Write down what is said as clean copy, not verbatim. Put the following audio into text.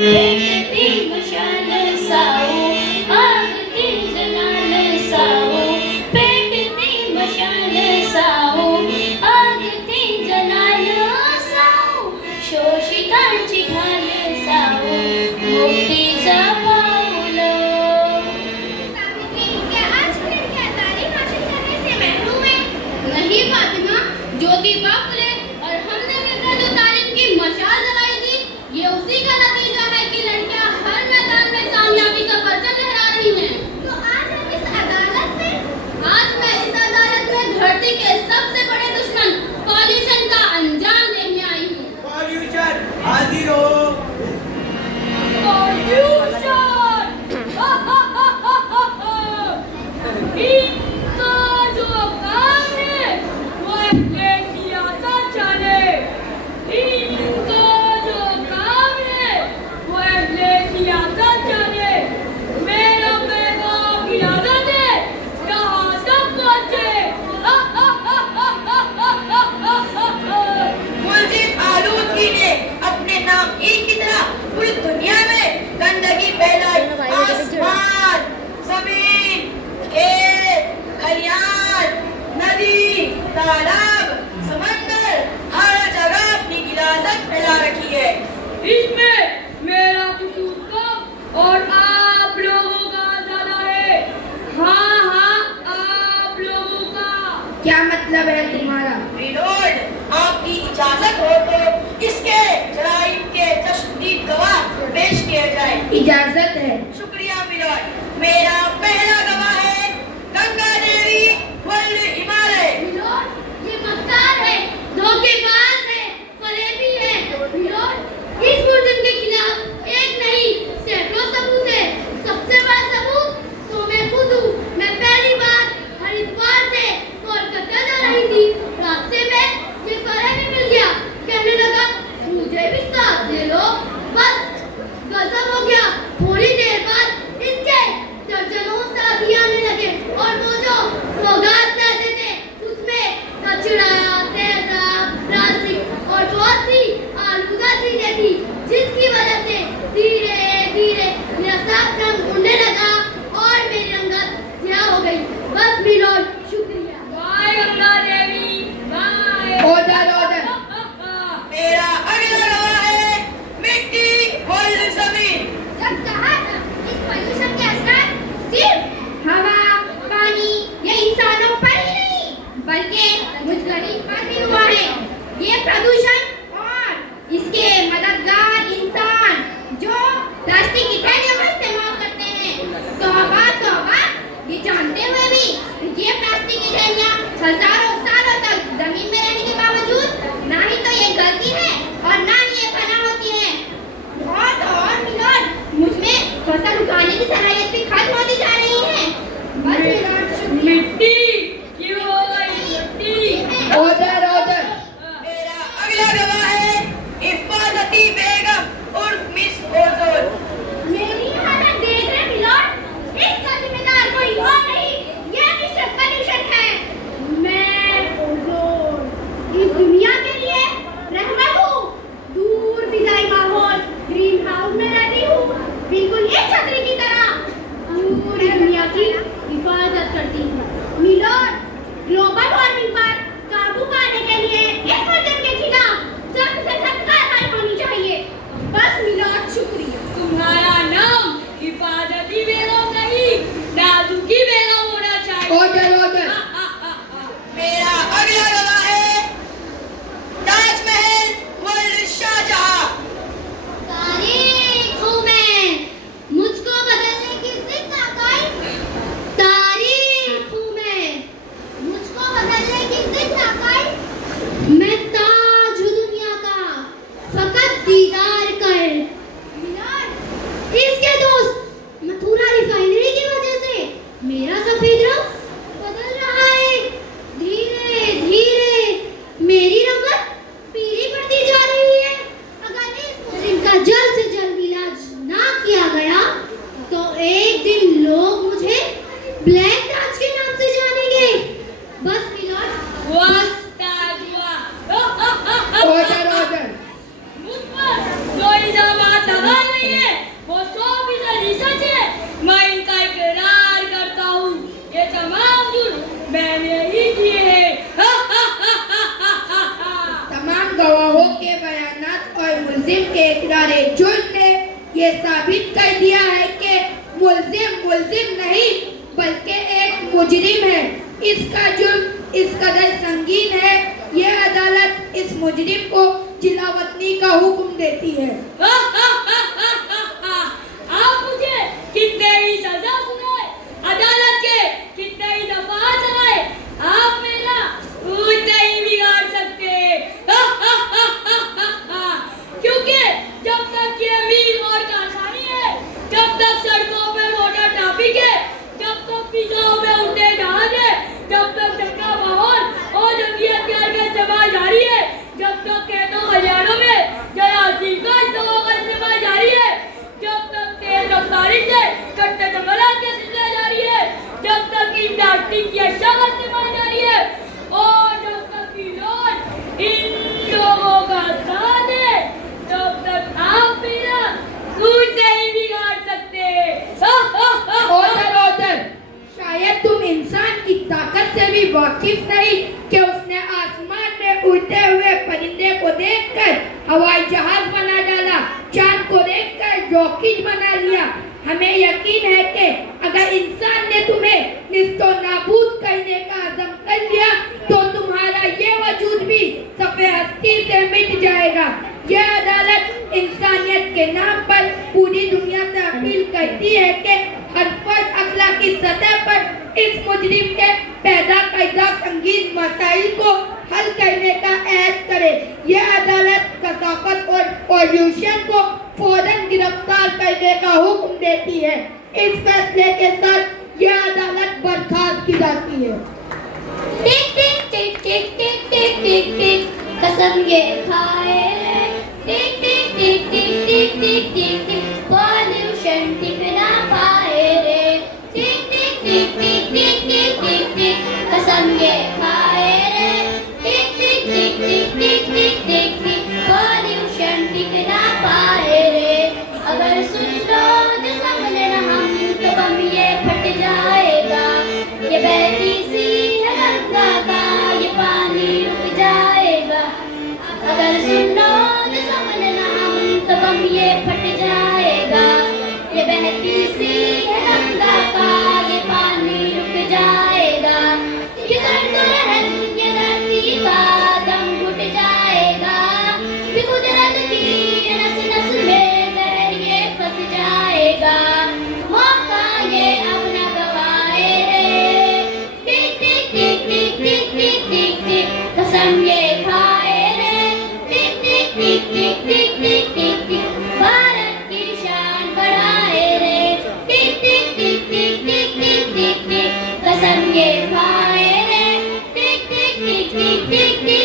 पेटती मशाल साओ आग ती जलाल साओ पेटती मशाल साओ आग ती जलाल साओ शोषितांची ढाल साओ मुक्तीचा पाऊल क्या आज लड़कियां तालीम हासिल करने से महरूम है? नहीं फातिमा, ज्योतिबा फुले और हमने मिलकर जो तालीम की मशाल जलाई थी, ये उसी का नतीजा है कि लड़कियां हर मैदान में कामयाबी का परचम लहरा रही हैं। तो आज हम इस अदालत में आज मैं इस अदालत में धरती के सबसे बड़े दुश्मन पॉल्यूशन का अंजाम देखने आई हूँ। पॉल्यूशन हाजिर हो। इनका जो काम है वो अपने सियासत जाने। इनका जो काम है वो अपने सियासत जाने। मेरा पैगाम इरादत है यहाँ तक पहुँचे। मुल्जिम आलूदगी ने अपने नाम एक की तरह पूरी दुनिया में गंदगी फैलाई। आसमान, जमीन, खेत, खलियान, नदी, तालाब, समंदर, हर जगह अपनी गिलाजत फैला रखी है। इसमें मेरा कसूर कम और आप लोगों का ज्यादा है। हाँ हाँ, आप लोगों का। क्या मतलब है तुम्हारा? रिलोड, आपकी इजाजत हो तो इसके जराइम के तस्दीक गवाह पेश किए जाए। इजाजत है। शुक्रिया मिलोड। मेरा पहला गवाह है गंगा देवी वर्ल्ड हिमालय। मिलोड, ये मक्कार है, धोखेबाज है, फरेबी है। मिलोड, इस मुल्जिम के खिलाफ एक नहीं सैकड़ों सबूत है। सबसे बड़ा सबूत तो मैं खुद हूँ। मैं पहली बार हरिद्वार से कोलकाता जा रही थी। रास्ते में ये फरेबी मिल गया। कहने लगा मुझे भी साथ ले लो। बस गजब हो गया। थोड़ी देर बाद इसके दर्जनों साथी आने लगे और वो जो सौगात लाते थे उसमें कचरा, तेजाब, प्लास्टिक और बहुत सी आलूदा चीजें थी, जिसकी वजह से धीरे धीरे मेरा साफ रंग उड़ने लगा और मेरी रंगत स्याह हो गई। बस मिलोड, शुक्रिया। Bye Ganga Devi, bye. Order order. मेरा अगला गवाह है मिट्टी वर्ल्ड जमीन। जब कहा था इस पोल्यूशन के असर सिर्फ हवा, पानी या इंसानों पर ही नहीं बल्कि मुझ गरीब पर भी हुआ है। ये प्रदूषण और इसके मददगार इंसान जो प्लास्टिक की थैलियों का इस्तेमाल करते हैं। तौबा तौबा, ये जानते हुए भी ये प्लास्टिक की थैलियां हजारों सालों तक जमीन में रहने के बावजूद ना ही तो ये गलती है और ना ही ये फना होती है। और मिलोड, मुझ में फसल उगाने की सलाहियत भी खत्म होती जा रही है। बस मिलोड, शुक्रिया। मिट्टी क्यों हो गई मिट्टी? Order order. मेरा अगला गवाह है हिफाजती बेगम उर्फ मिस ओजोन। मेरी हालत देख रहे मिलोड, इसका जिम्मेदार कोई और नहीं, ये मिस्टर पोल्यूशन है। मैं ओजोन इस दुनिया के लिए रहमत हूँ। दूर फिजाई माहौल ग्रीन हाउस में रहती हूँ, बिल्कुल एक छतरी की तरह पूरी दुनिया की हिफाजत करती हूँ। मिलोड, ग्लोबल वार्मिंग पर काबू पाने के लिए इस मुद्दे के खिलाफ सख्त से सख्त कार्रवाई होनी चाहिए। बस मिलोड, शुक्रिया। तुम्हारा नाम हिफाजती बेगम नहीं, नाजुकी बेगम होना चाहिए। Order order. मेरा अगला गवाह है ताजमहल वर्ल्ड शाहजहां। तारीख हूँ मैं, मुझको बदलने की जिद ना कोई। तारीख हूँ मैं, मुझको बदलने की जिद ना कोई। मैं ताज हूँ दुनिया का, फकत दीदार कर। मिलोड, इसके दोस्त मथुरा रिफाइनरी की वजह से मेरा सफेद रंग बदल रहा है। धीरे धीरे मेरी रंगत पीली पड़ती जा रही है। अगर इस मुहिम का जल्द से जल्द इलाज ना किया गया तो एक दिन लोग मुझे ब्लैक ताज के नाम से जानेंगे। बस मिलोड, बस ताज हुआ। Order order. मुझ पर जो इल्जामात मुल्जिम के इकरारे जुर्म ने ये साबित कर दिया है कि मुल्जिम मुल्जिम नहीं बल्कि एक मुजरिम है। इसका जुर्म इस कदर संगीन है, यह अदालत इस मुजरिम को जिलावतनी का हुक्म देती है। आप मुझे कितने ही सजा सुनाए, अदालत के कितने ही दफा चलाए, आप मेरा कुछ नहीं बिगाड़ सकते। क्योंकि जब तक ये मील और कारखानी है, जब तक सड़कों पे रोडा ट्रैफिक है, जब तक फिजाओं में उड़ते जहाज है, जब तक चंगा माहौल और जंगलियत के हरकत समाज जारी है, जब तक खेतों खलिहानों में जरासीम का इस्तेमाल जारी है, जब तक तेज रफ्तारी से कट्टे जंगलात के सिलसिला जारी है, जब तक इंडस्ट्री की अशिया का इस्तेमाल जारी है और जब तक कि लोग इन लोगों का साथ है, तब तक आप मेरा कुछ नहीं बिगाड़ सकते। ओदर शायद तुम इंसान की ताकत से भी वाकिफ नहीं कि उसने आसमान में उड़ते हुए परिंदे को देखकर हवाई जहाज बना डाला, चांद को देखकर रॉकेट बना लिया। हमें यकीन है कि अगर इंसान ने तुम्हें निस्तो नाबूद करने का अज़म कर लिया तो तुम्हारा ये वजूद भी सफ़े हस्ती से मिट जाएगा। यह अदालत इंसानियत के नाम पर पूरी दुनिया से अपील करती है कि हर फर्द अखलाकी सतह पर इस मुजरिम के पैदा करदा संगीन मसाइल को हल करने का ऐद करे। यह अदालत कसाफत और पॉल्यूशन को फौरन गिरफ्तार करने का हुक्म देती है। इस फैसले के साथ यह अदालत बर्खास्त की जाती है। टिक टिक टिक टिक टिक टिक टिक टिक कसम ये खाए रे, टिक टिक टिक टिक टिक टिक टिक टिक पॉल्यूशन टिक ना पाए रे, टिक टिक टिक टिक टिक टिक टिक टिक कसम ये खाए रे, टिक टिक टिक टिक टिक टिक टिक टिक पॉल्यूशन टिक ना पाए रे। अगर सुन लो जो समझ लेना हम तो बम ये फट जाएगा, ये बहती सी है गंगा का ये पानी रुक जाएगा। अगर सुन लो जो समझ लेना हम तो बम ये फट जाएगा, ये बहती सी है गंगा का ये पानी रुक जाएगा। ये कर है ये धरती का दम घुट जाएगा, ये कुदरत की नस नस में जहर ये फंस जाएगा। मौका ये अब न गवाए रे, टिक टिक टिक टिक टिक टिक टिक टिक कसम ये खाए रे, टिक टिक टिक टिक टिक टिक टिक टिक भारत की शान बढ़ाए रे, टिक टिक टिक टिक टिक टिक टिक टिक कसम ये खाए रे, टिक टिक टिक टिक टिक टिक